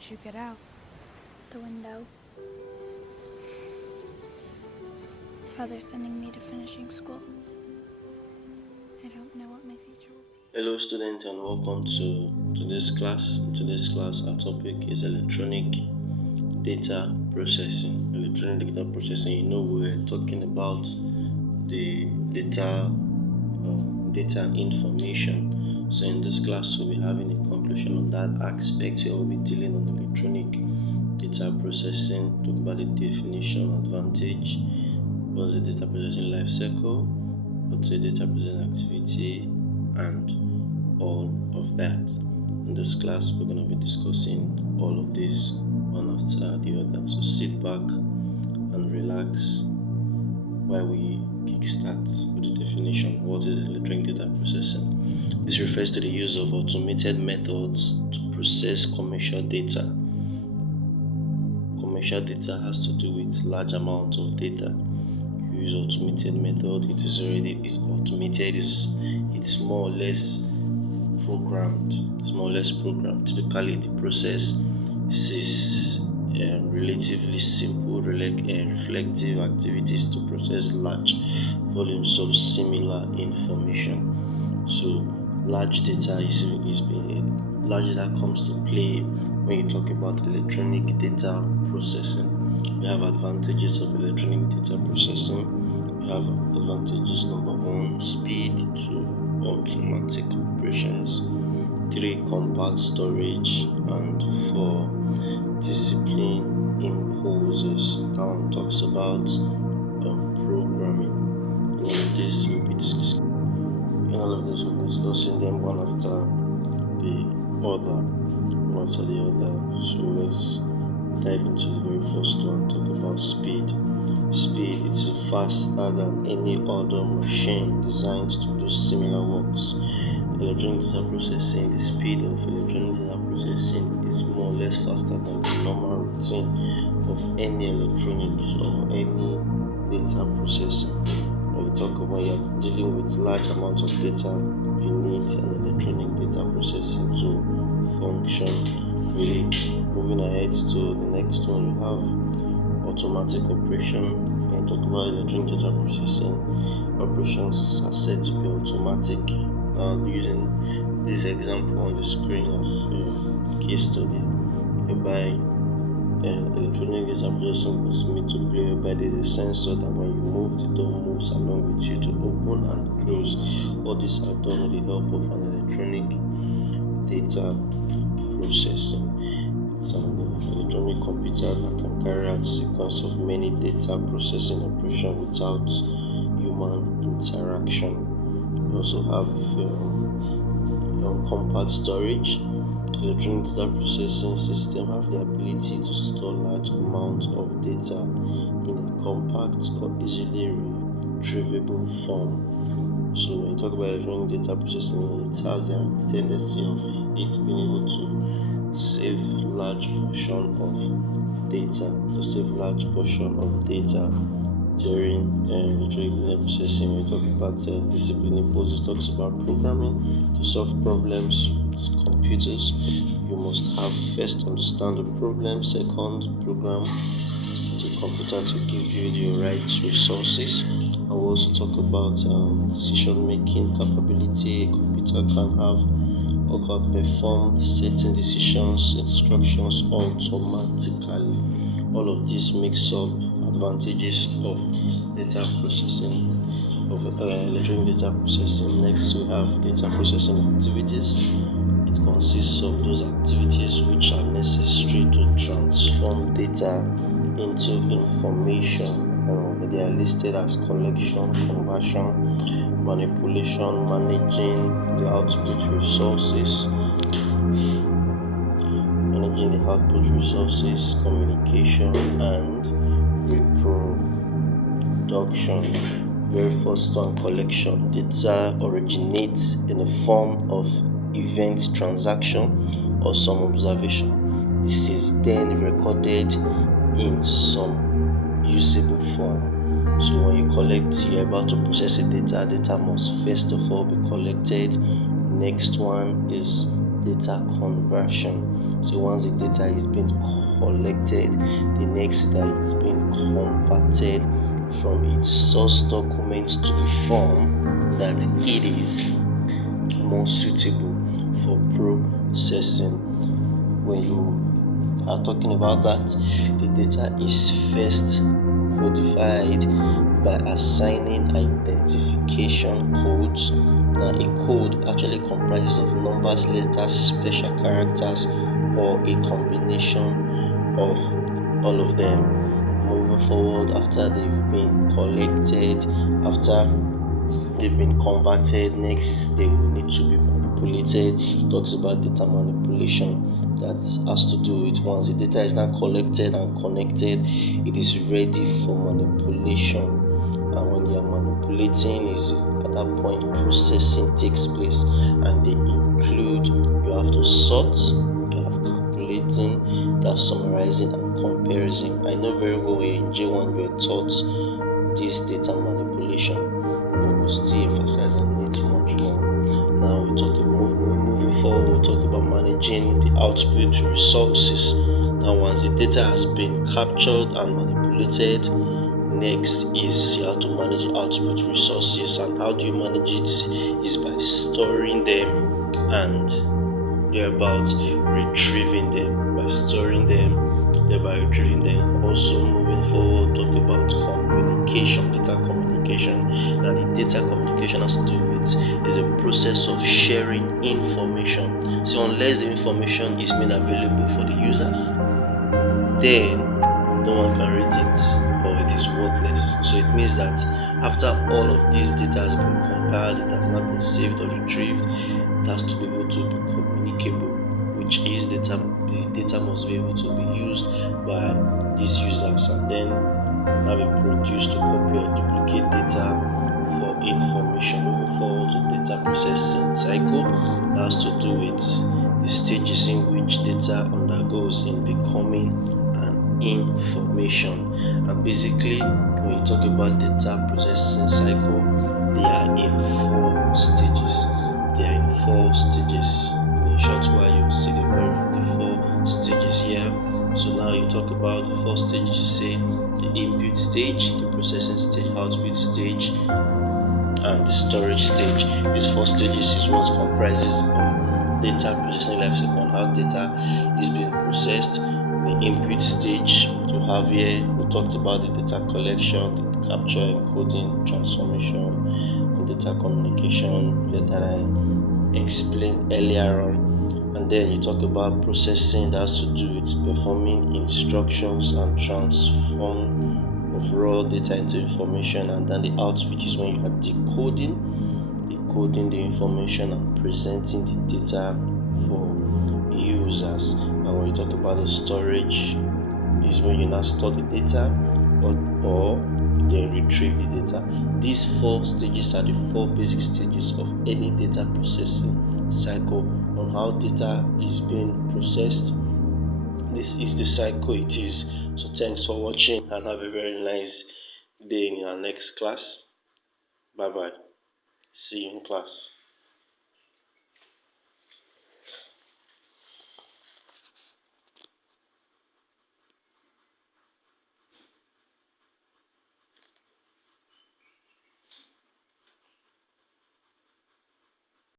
once you get out? The window. Father's sending me to finishing school. I don't know what my future will be. Hello, students, and welcome to today's class. In today's class, our topic is electronic data processing. Electronic data processing. We're talking about the data and information. So, in this class, we'll be having a conclusion on that aspect. We'll be dealing on electronic data processing. Talk about the definition, advantage. What's the data processing life cycle? What's a data processing activity? And all of that. In this class, we're going to be discussing all of this one after the other. So sit back and relax while we kickstart with the definition. What is electronic data processing? This refers to the use of automated methods to process commercial data. Commercial data has to do with large amounts of data. You use automated method. It's automated. It's more or less programmed. Typically, the process is relatively simple, reflective activities to process large volumes of similar information. So, large data large data comes to play when you talk about electronic data processing. We have advantages of electronic data processing. We have advantages: number one, speed; two, automatic operations; three, compact storage; and four, discipline imposes. That one talks about programming. In all of this, we'll be discussing. Them one after the other. So let's dive into the very first one. Talk about speed. Speed, it's faster than any other machine designed to do similar works. Electronic data processing, the speed of electronic data processing is more or less faster than the normal routine of any electronics or any data processing. When you're dealing with large amounts of data, you need an electronic data processing to function with it. Moving ahead to the next one, you have automatic operation. When you talk about electronic data processing, operations are said to be automatic. Using this example on the screen as a case study, whereby electronic data processing was made to play, whereby there is a sensor that when you move, the door moves along with you to open and close. All these are done with the help of an electronic data processing. It's an electronic computer that can carry out a sequence of many data processing operations without human interaction. We also have compact storage. Electronic data processing system have the ability to store large amounts of data in a compact or easily retrievable form. So when you talk about electronic data processing, it has a tendency of it being able to save large portion of data during electronic data processing. We talk about discipline imposes, talks about programming. To solve problems with computers, you must have first understand the problem, second, program the computer to give you the right resources. I will also talk about decision making capability. A computer can perform certain decisions, instructions automatically. All of this makes up advantages of data processing, of electronic data processing. Next, we have data processing activities. It consists of those activities which are necessary to transform data into information. They are listed as collection, conversion, manipulation, managing the output resources, communication, and reproduction. Very first one, collection. Data originates in the form of event, transaction, or some observation. This is then recorded in some usable form. So when you're about to process a data must first of all be collected. Next one is data conversion. So once the data is being collected, the next that it's being converted from its source document to the form that it is more suitable for processing. When you are talking about that, the data is first codified by assigning identification codes. Now, a code actually comprises of numbers, letters, special characters, or a combination of all of them. Moving forward, after they've been collected, after they've been converted, next they will need to be manipulated. It talks about data manipulation. That has to do with once the data is now collected and connected, it is ready for manipulation. And when you are manipulating, is at that point processing takes place, and they include you have to sort, you have calculating, you have summarizing and comparison. I know very well in J1 you were taught this data manipulation, but we'll still emphasize on it much more. Now moving forward, we'll talk about managing the output resources. Now once the data has been captured and manipulated, next is you have to manage output resources. And how do you manage it? Is by storing them and thereby retrieving them. By storing them, thereby retrieving them. Also moving forward, talk about communication, data communication. Now the data communication has to do with is a process of sharing information. So unless the information is made available for the users, then no one can read it or it is worthless. So it means that after all of this data has been compiled, it has not been saved or retrieved, it has to be able to be communicable, which is the data must be able to be used by these users and then have it produced to copy or duplicate data for information. Moving forward to data processing cycle, that has to do with the stages in which data undergoes in becoming information. And basically when you talk about data processing cycle, they are in four stages. In a short while you'll see the four stages here. So now you talk about the first stage, you say the input stage, the processing stage, output stage, and the storage stage. These four stages is what comprises of data processing life cycle, how data is being processed. The input stage you have here, we talked about the data collection, the capture, encoding, transformation, and data communication that I explained earlier on. And then you talk about processing, that has to do with performing instructions and transform of raw data into information. And then the output is when you are decoding the information and presenting the data for users. And when you talk about the storage, is when you now store the data or then retrieve the data. These four stages are the four basic stages of any data processing cycle on how data is being processed. This is the cycle it is. So thanks for watching and have a very nice day in our next class. Bye bye. See you in class.